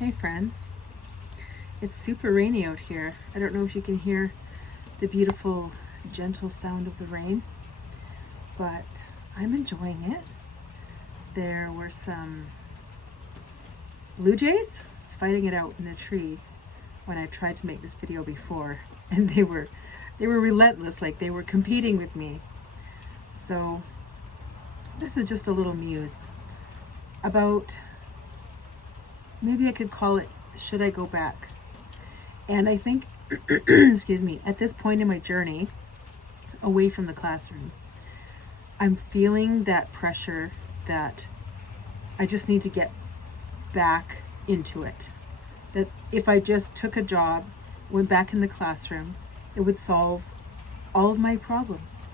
Hey friends, it's super rainy out here. I don't know if you can hear the beautiful, gentle sound of the rain, but I'm enjoying it. There were some blue jays fighting it out in a tree when I tried to make this video before, and they were relentless, like they were competing with me. So this is just a little muse about, maybe I could call it, should I go back? And I think, excuse me, at this point in my journey away from the classroom, I'm feeling that pressure that I just need to get back into it. That if I just took a job, went back in the classroom, it would solve all of my problems,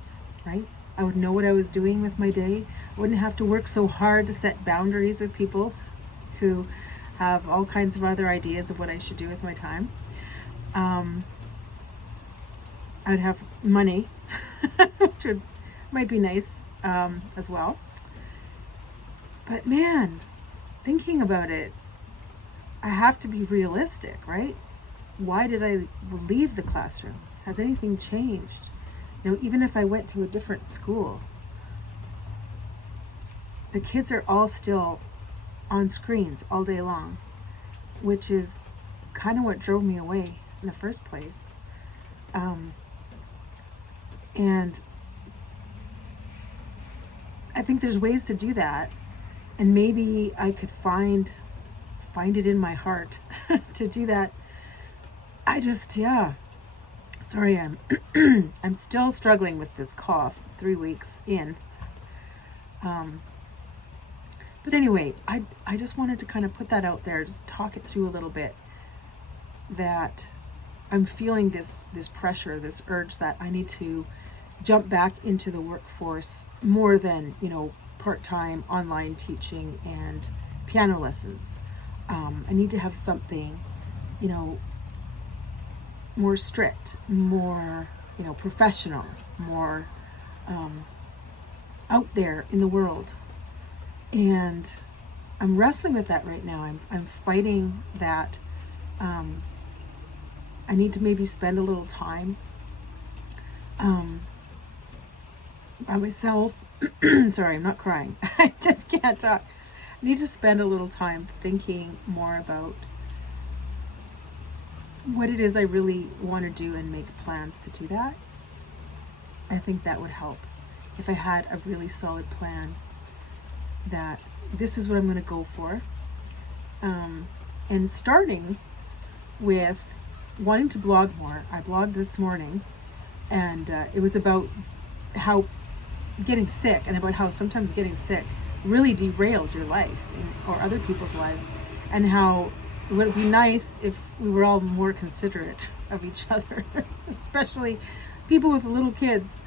right? I would know what I was doing with my day. I wouldn't have to work so hard to set boundaries with people who have all kinds of other ideas of what I should do with my time. I'd have money, which might be nice as well. But man, thinking about it, I have to be realistic, right? Why did I leave the classroom? Has anything changed? Even if I went to a different school, the kids are all still on screens all day long, which is kind of what drove me away in the first place. And I think there's ways to do that, and maybe I could find it in my heart to do that. Sorry, I'm still struggling with this cough 3 weeks in. But anyway, I just wanted to kind of put that out there, just talk it through a little bit, that I'm feeling this pressure, this urge that I need to jump back into the workforce more than, part-time online teaching and piano lessons. I need to have something, more strict, more, professional, more out there in the world. And I'm wrestling with that right now. I'm fighting that. I need to maybe spend a little time by myself. Sorry, I'm not crying. I just can't talk. I need to spend a little time thinking more about what it is I really want to do and make plans to do that. I think that would help if I had a really solid plan that this is what I'm going to go for. And starting with wanting to blog more. I blogged this morning, and it was about how getting sick, and about how sometimes getting sick really derails your life or other people's lives, and how it would be nice if we were all more considerate of each other, especially people with little kids,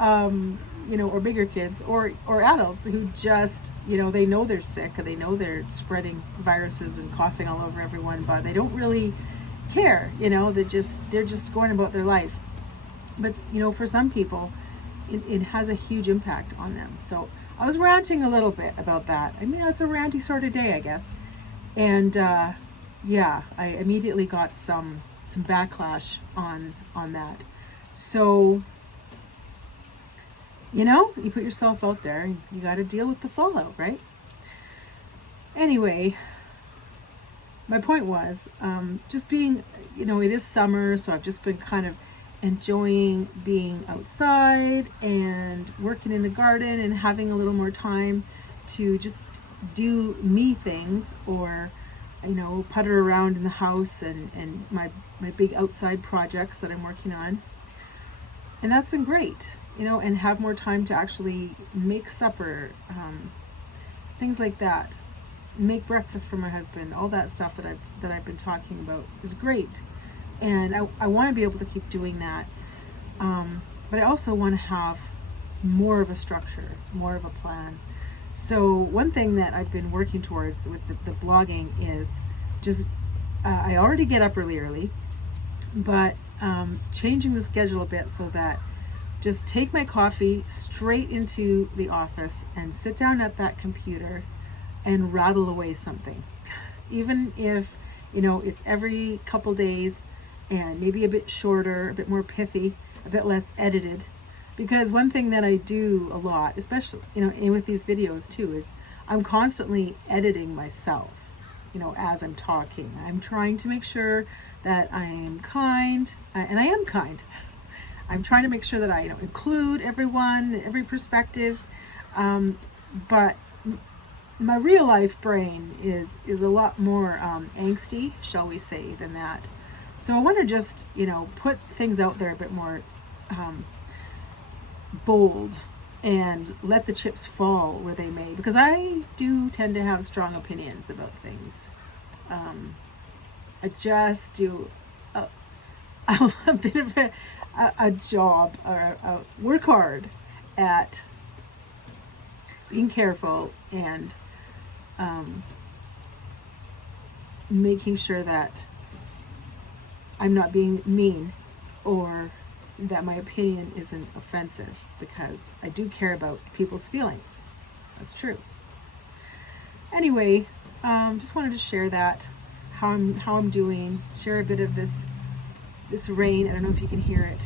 or bigger kids, or adults who just, they know they're sick, they know they're spreading viruses and coughing all over everyone, but they don't really care, they're just going about their life. But, for some people, it has a huge impact on them. So I was ranting a little bit about that. I mean, it's a ranty sort of day, I guess. And I immediately got some backlash on that. So, you put yourself out there and you got to deal with the fallout, right? Anyway, my point was just being, it is summer, so I've just been kind of enjoying being outside and working in the garden and having a little more time to just do me things, or putter around in the house and my big outside projects that I'm working on. And that's been great, and have more time to actually make supper, things like that, make breakfast for my husband. All that stuff that I've been talking about is great, and I want to be able to keep doing that, but I also want to have more of a structure, more of a plan. So one thing that I've been working towards with the blogging is just I already get up really early, but changing the schedule a bit so that just take my coffee straight into the office and sit down at that computer and rattle away something. even if, it's every couple days and maybe a bit shorter, a bit more pithy, a bit less edited. Because one thing that I do a lot, especially, and with these videos too, is I'm constantly editing myself, as I'm talking. I'm trying to make sure that I am kind, and I am kind. I'm trying to make sure that I include everyone, every perspective, but my real life brain is a lot more angsty, shall we say, than that. So I want to just, put things out there a bit more bold and let the chips fall where they may, because I do tend to have strong opinions about things. I just do a bit of a job, or work hard at being careful and making sure that I'm not being mean or that my opinion isn't offensive, because I do care about people's feelings. That's true. Anyway, just wanted to share that, how I'm doing, share a bit of this rain. I don't know if you can hear it.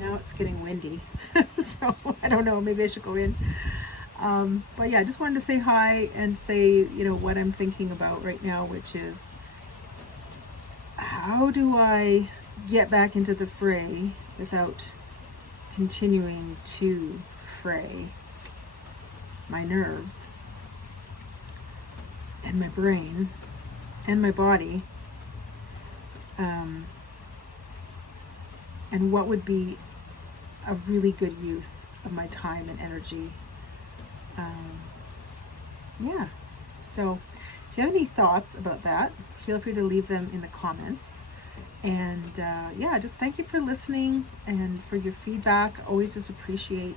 Now it's getting windy, so I don't know, maybe I should go in. But yeah, I just wanted to say hi and say, what I'm thinking about right now, which is, how do I get back into the fray without continuing to fray my nerves and my brain and my body, and what would be a really good use of my time and energy. Yeah, so if you have any thoughts about that, feel free to leave them in the comments. And yeah, just thank you for listening and for your feedback. Always just appreciate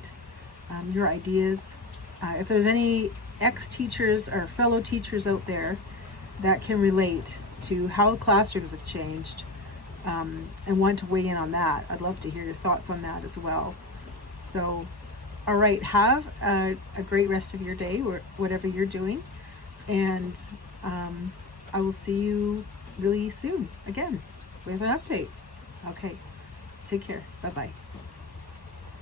your ideas. If there's any ex-teachers or fellow teachers out there that can relate to how classrooms have changed, and want to weigh in on that, I'd love to hear your thoughts on that as well. So, all right, have a great rest of your day, or whatever you're doing, and I will see you really soon again with an update. Okay, take care. Bye-bye.